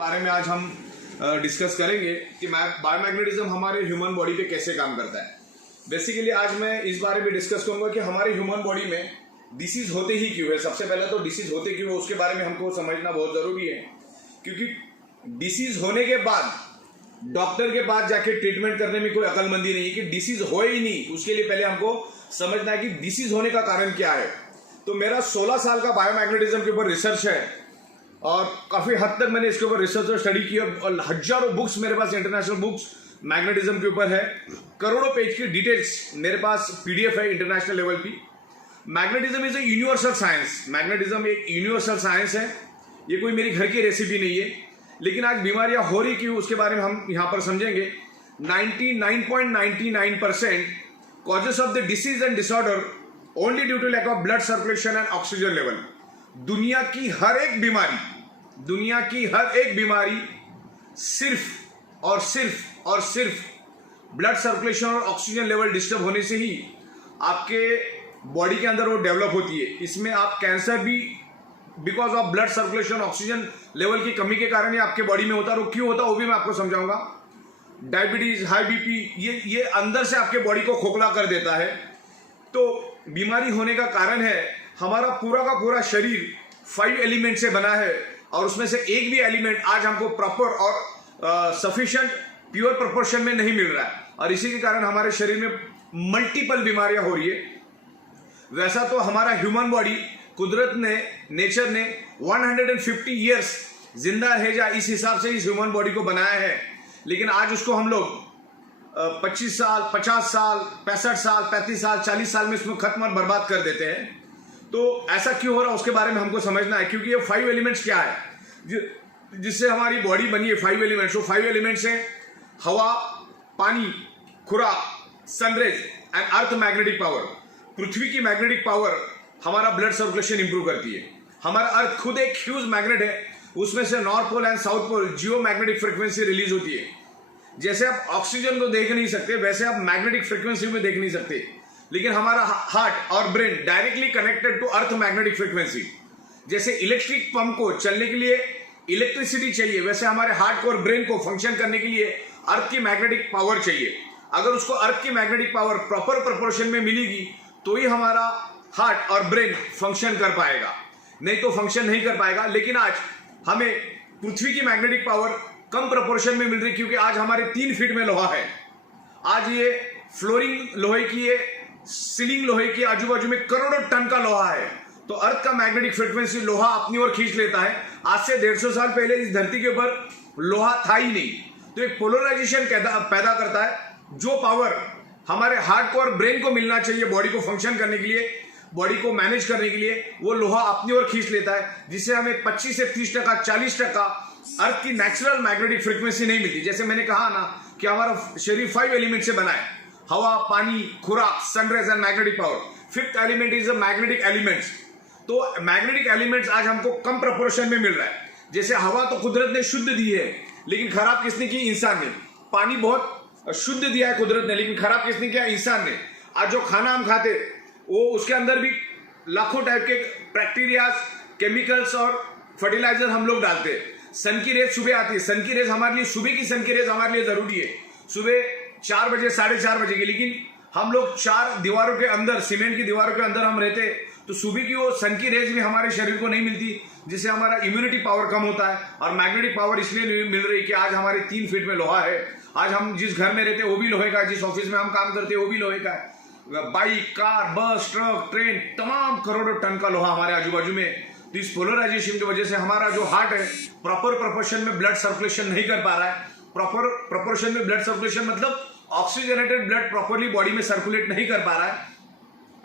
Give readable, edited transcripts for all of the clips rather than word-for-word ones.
बारे में आज हम डिस्कस करेंगे कि बायोमैग्नेटिज्म हमारे ह्यूमन बॉडी पे कैसे काम करता है। बेसिकली आज मैं इस बारे में डिस्कस करूंगा कि हमारे ह्यूमन बॉडी में डिसीज होते ही क्यों है। सबसे पहले तो डिसीज होते क्यों है उसके बारे में हमको समझना बहुत जरूरी है, क्योंकि डिसीज होने के बाद डॉक्टर के पास जाके ट्रीटमेंट करने में कोई अकलमंदी नहीं है कि डिसीज हो ही नहीं। उसके लिए पहले हमको समझना है कि डिसीज होने का कारण क्या है। तो मेरा 16 साल का बायोमैग्नेटिज्म के ऊपर रिसर्च है और काफी हद तक मैंने इसके ऊपर रिसर्च और स्टडी की और हजारों बुक्स मेरे पास, इंटरनेशनल बुक्स मैग्नेटिज्म के ऊपर है। करोड़ों पेज की डिटेल्स मेरे पास पीडीएफ है इंटरनेशनल लेवल की। Magnetism is a universal science. Magnetism एक यूनिवर्सल साइंस है। ये कोई मेरी घर की रेसिपी नहीं है। लेकिन आज बीमारियां हो रही क्यों उसके बारे में हम यहां पर समझेंगे। 99.99% causes of the disease and disorder only due to lack of blood circulation and oxygen level. दुनिया की हर एक बीमारी सिर्फ और सिर्फ ब्लड सर्कुलेशन और ऑक्सीजन लेवल डिस्टर्ब होने से ही आपके बॉडी के अंदर वो डेवलप होती है। इसमें आप कैंसर भी because of blood circulation oxygen level की कमी के कारण ही आपके बॉडी में होता है। वो क्यों होता है वो भी मैं आपको समझाऊंगा। डायबिटीज, हाई बीपी, ये अंदर से आपके बॉडी को खोखला कर देता है। तो बीमारी होने का कारण है हमारा पूरा का पूरा शरीर 5 एलिमेंट से बना है और उसमें से एक भी एलिमेंट आज हमको प्रॉपर और सफिशिएंट प्योर प्रोपोर्शन में नहीं मिल रहा है और इसी के कारण हमारे शरीर में मल्टीपल बीमारियां हो रही है। वैसा तो हमारा ह्यूमन बॉडी कुदरत ने, नेचर ने 150 ईयर्स जिंदा रह जाए इस हिसाब से इस ह्यूमन बॉडी को बनाया है। लेकिन आज उसको हम लोग 25 साल, 50 साल, 65 साल, 35 साल, 40 साल में इसमें खत्म और बर्बाद कर देते हैं। तो ऐसा क्यों हो रहा है उसके बारे में हमको समझना है, क्योंकि ये 5 एलिमेंट्स क्या है जिससे हमारी बॉडी बनी है। 5 एलिमेंट्स, वो 5 एलिमेंट्स है हवा, पानी, खुराक, sunrays and earth magnetic power. पृथ्वी की मैग्नेटिक पावर हमारा ब्लड सर्कुलेशन इंप्रूव करती है। हमारा अर्थ खुद एक ह्यूज मैग्नेट है, उसमें से north pole and south pole geo magnetic frequency release होती है। जैसे आप ऑक्सीजन को देख नहीं सकते वैसे आप मैग्नेटिक फ्रिक्वेंसी में देख नहीं सकते। लेकिन हमारा हार्ट और brain directly connected to earth magnetic frequency. जैसे इलेक्ट्रिक पंप को चलने के लिए इलेक्ट्रिसिटी चाहिए, वैसे हमारे हार्ट को और ब्रेन को फंक्शन करने के लिए अर्थ की मैग्नेटिक पावर चाहिए। अगर उसको अर्थ की मैग्नेटिक पावर प्रॉपर प्रोपोर्शन में मिलेगी तो ही हमारा हार्ट और ब्रेन फंक्शन कर पाएगा, नहीं तो फंक्शन नहीं कर पाएगा। लेकिन आज हमें पृथ्वी की मैग्नेटिक पावर कम प्रोपोर्शन में मिल रही, क्योंकि आज हमारे 3 फीट में लोहा है। आज ये फ्लोरिंग लोहे की है, सीलिंग लोहे की, आजू बाजू में करोड़ों टन का लोहा है। तो अर्थ का मैग्नेटिक फ्रिक्वेंसी लोहा अपनी ओर खींच लेता है। आज से 150 साल पहले इस धरती के ऊपर लोहा था ही नहीं। तो एक पोलराइजेशन पैदा करता है। जो पावर हमारे हार्ट को और ब्रेन को मिलना चाहिए बॉडी को फंक्शन करने के लिए, बॉडी को मैनेज करने के लिए, वो लोहा अपनी ओर खींच लेता है, जिससे हमें 25 से 30%, 40% अर्थ की नेचुरल मैग्नेटिक फ्रिक्वेंसी नहीं मिलती। जैसे मैंने कहा ना कि हमारा शरीर 5 एलिमेंट से बना है, हवा, पानी, खुराक, sunrise and magnetic power. 5th element is a magnetic elements. तो मैग्नेटिक एलिमेंट्स आज हमको कम प्रोपोर्शन में मिल रहा है। जैसे हवा तो कुदरत ने शुद्ध दी है, लेकिन खराब किसने की? इंसान ने। पानी बहुत शुद्ध दिया है कुदरत ने, लेकिन खराब किसने किया? इंसान ने। आज जो खाना हम खाते वो उसके अंदर भी लाखों टाइप के बैक्टीरियाज, केमिकल्स और फर्टिलाइजर हम लोग डालते हैं। सन की रेज सुबह आती है, सन की रेज हमारे लिए, सुबह की सन की रेज हमारे लिए जरूरी है, सुबह 4 बजे, 4:30 बजे की। लेकिन हम लोग 4 दीवारों के अंदर, सीमेंट की दीवारों के अंदर हम रहते, तो सुबह की वो सन की रेज भी हमारे शरीर को नहीं मिलती, जिससे हमारा इम्यूनिटी पावर कम होता है। और मैग्नेटिक पावर इसलिए मिल रही कि आज हमारे 3 फीट में लोहा है। आज हम जिस घर में रहते हैं वो भी लोहे का है, जिस ऑफिस में हम काम करते हैं वो भी लोहे का है। बाइक, कार, बस, ट्रक, ट्रेन, तमाम करोड़ों टन का लोहा हमारे आजू बाजू में। तो इस पोलराइजेशन की वजह से हमारा जो हार्ट है प्रॉपर प्रोपोर्शन में ब्लड सर्कुलेशन नहीं कर पा रहा है। प्रॉपर प्रोपोर्शन में ब्लड सर्कुलेशन मतलब ऑक्सीजनेटेड ब्लड प्रॉपरली बॉडी में सर्कुलेट नहीं कर पा रहा है।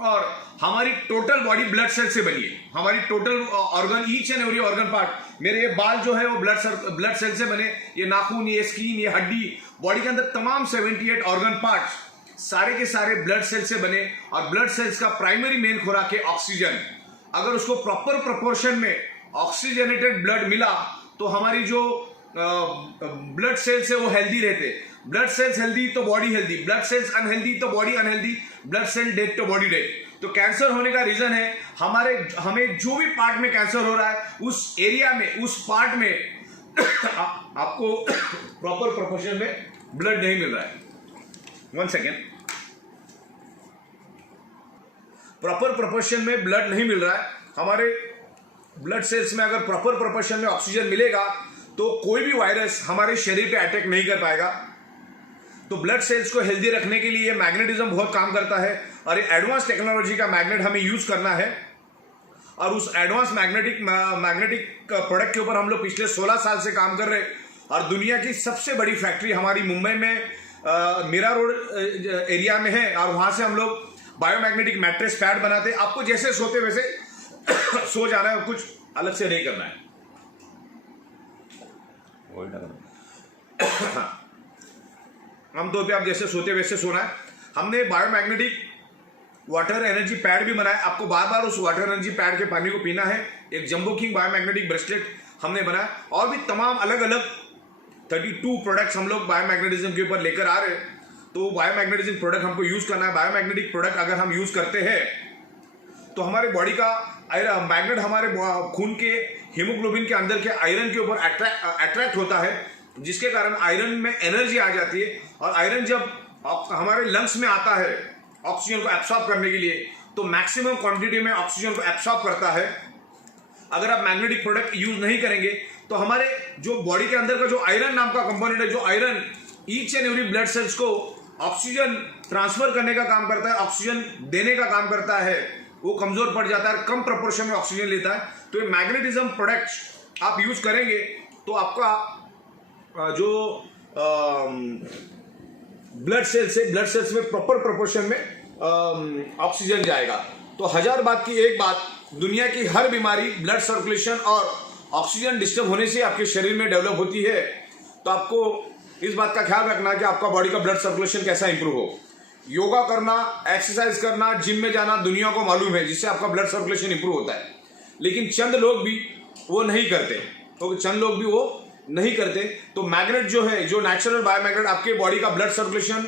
और हमारी टोटल बॉडी ब्लड सेल से बनी है। हमारी total organ, each and every organ part, मेरे ये बाल जो है वो ब्लड सेल से बने, ये नाखून, ये स्किन, ये हड्डी, बॉडी के अंदर तमाम 78 ऑर्गन पार्ट्स सारे के सारे ब्लड सेल से बने। और ब्लड सेल्स का प्राइमरी मेन खुराक है ऑक्सीजन। अगर उसको प्रॉपर प्रोपोर्शन में ऑक्सीजनेटेड ब्लड मिला तो हमारी जो ब्लड सेल्स है वो हेल्दी रहते। ब्लड सेल्स हेल्दी तो body healthy, blood cells unhealthy तो body unhealthy, blood cell dead तो बॉडी डेड। तो कैंसर होने का रीजन है हमें जो भी पार्ट में कैंसर हो रहा है उस एरिया में, उस पार्ट में आपको प्रॉपर प्रोपोर्शन में ब्लड नहीं मिल रहा है। 1 सेकेंड। प्रॉपर प्रोपोर्शन में ब्लड नहीं मिल रहा है। हमारे ब्लड सेल्स में अगर प्रॉपर प्रोपोर्शन में ऑक्सीजन मिलेगा तो कोई भी वायरस हमारे शरीर पे अटैक नहीं कर पाएगा। तो ब्लड सेल्स को हेल्दी रखने के लिए मैग्नेटिज्म बहुत काम करता है और ये एडवांस टेक्नोलॉजी का मैग्नेट हमें यूज करना है। और उस एडवांस मैग्नेटिक प्रोडक्ट के ऊपर हम लोग पिछले 16 साल से काम कर रहे हैं। और दुनिया की सबसे बड़ी फैक्ट्री हमारी मुंबई में मीरा रोड एरिया में है और वहां से हम लोग बायोमैग्नेटिक मैट्रेस पैड बनाते हैं। आपको जैसे सोते वैसे सो जाना है, कुछ अलग से नहीं करना है। आमतौर पे आप जैसे सोते वैसे सोना है। हमने बायोमैग्नेटिक वाटर एनर्जी पैड भी बनाया। आपको बार बार उस वाटर एनर्जी पैड के पानी को पीना है। एक जंबो किंग बायोमैग्नेटिक ब्रेसलेट हमने बनाया और भी तमाम अलग अलग 32 प्रोडक्ट्स हम लोग बायोमैग्नेटिज्म के ऊपर लेकर आ रहे हैं। तो बायोमैग्नेटिज्म प्रोडक्ट हमको यूज करना है। बायोमैग्नेटिक प्रोडक्ट अगर हम यूज करते हैं तो हमारे बॉडी का मैग्नेट हमारे खून के हीमोग्लोबिन के अंदर के आयरन के ऊपर अट्रैक्ट होता है, जिसके कारण आयरन में एनर्जी आ जाती है। और आयरन जब हमारे लंग्स में आता है ऑक्सीजन को एब्सॉर्ब करने के लिए, तो मैक्सिमम क्वांटिटी में ऑक्सीजन को एब्सॉर्ब करता है। अगर आप मैग्नेटिक प्रोडक्ट यूज नहीं करेंगे तो हमारे जो बॉडी के अंदर का जो आयरन नाम का कंपोनेंट है, जो iron each and every blood cells को ऑक्सीजन ट्रांसफर करने का काम करता है, ऑक्सीजन देने का काम करता है, वो कमजोर पड़ जाता है, कम प्रोपोर्शन में ऑक्सीजन लेता है। तो ये मैग्नेटिज्म प्रोडक्ट्स आप यूज करेंगे तो आपका जो ब्लड सेल्स में प्रॉपर प्रोपोर्शन में ऑक्सीजन जाएगा। तो हजार बात की एक बात, दुनिया की हर बीमारी ब्लड सर्कुलेशन और ऑक्सीजन डिस्टर्ब होने से आपके शरीर में डेवलप होती है। तो आपको इस बात का ख्याल रखना है कि आपका बॉडी का ब्लड सर्कुलेशन कैसा इंप्रूव हो। योगा करना, एक्सरसाइज करना, जिम में जाना दुनिया को मालूम है, जिससे आपका ब्लड सर्कुलेशन इंप्रूव होता है। लेकिन चंद लोग भी वो नहीं करते, तो मैग्नेट जो है, जो नेचुरल बायोमैग्नेट आपके बॉडी का ब्लड सर्कुलेशन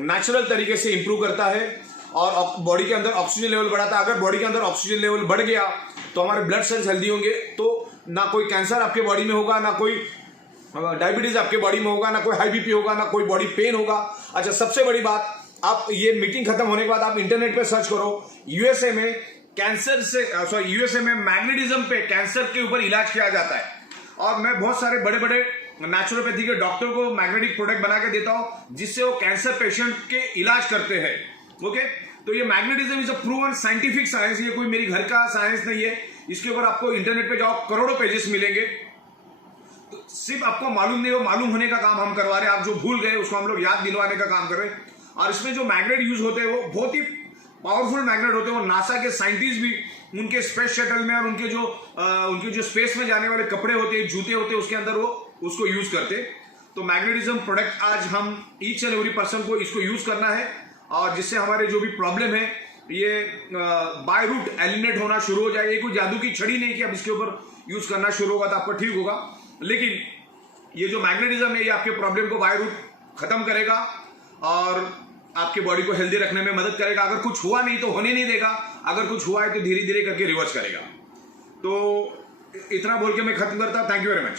नेचुरल तरीके से इंप्रूव करता है और बॉडी के अंदर ऑक्सीजन लेवल बढ़ाता है। अगर बॉडी के अंदर ऑक्सीजन लेवल बढ़ गया तो हमारे ब्लड सेल्स हेल्दी होंगे, तो ना कोई कैंसर आपके बॉडी में होगा, ना कोई डायबिटीज आपके बॉडी में होगा, ना कोई हाई बीपी होगा, ना कोई बॉडी पेन होगा। अच्छा, सबसे बड़ी बात, आप ये मीटिंग खत्म होने के बाद आप इंटरनेट पे सर्च करो, यूएसए में मैग्नेटिज्म पे कैंसर के ऊपर इलाज किया जाता है। और मैं बहुत सारे बड़े बड़े नेचुरोपैथी के डॉक्टर को मैग्नेटिक प्रोडक्ट बना के देता हूं, जिससे वो कैंसर पेशेंट के इलाज करते हैं। ओके, तो ये magnetism is a proven scientific science, ये कोई मेरी घर का साइंस नहीं है। इसके ऊपर आपको इंटरनेट पे जाओ, करोड़ों पेजेस मिलेंगे। तो सिर्फ आपको मालूम नहीं हो, मालूम होने का काम हम करवा रहे हैं। आप जो भूल गए उसको हम लोग याद दिलवाने का काम कर रहे हैं। और इसमें जो मैग्नेट यूज होते हैं वो बहुत ही पावरफुल मैग्नेट होते हैं। वो नासा के साइंटिस्ट भी उनके स्पेस शटल में और उनके जो स्पेस में जाने वाले कपड़े होते हैं, जूते होते हैं, उसके अंदर वो उसको यूज करते। तो मैग्नेटिज्म प्रोडक्ट आज हम ईच एंड एवरी पर्सन को इसको यूज करना है, और जिससे हमारे जो भी प्रॉब्लम है ये बाय रूट एलिमिनेट होना शुरू हो जाए। ये कोई जादू की छड़ी नहीं कि अब इसके ऊपर यूज करना शुरू होगा तो आपका ठीक होगा, लेकिन ये जो मैग्नेटिज्म है ये आपके प्रॉब्लम को बाय रूट खत्म करेगा और आपके बॉडी को हेल्दी रखने में मदद करेगा। अगर कुछ हुआ नहीं तो होने नहीं देगा, अगर कुछ हुआ है तो धीरे धीरे करके रिवर्स करेगा। तो इतना बोल के मैं खत्म करता हूं। Thank you very much.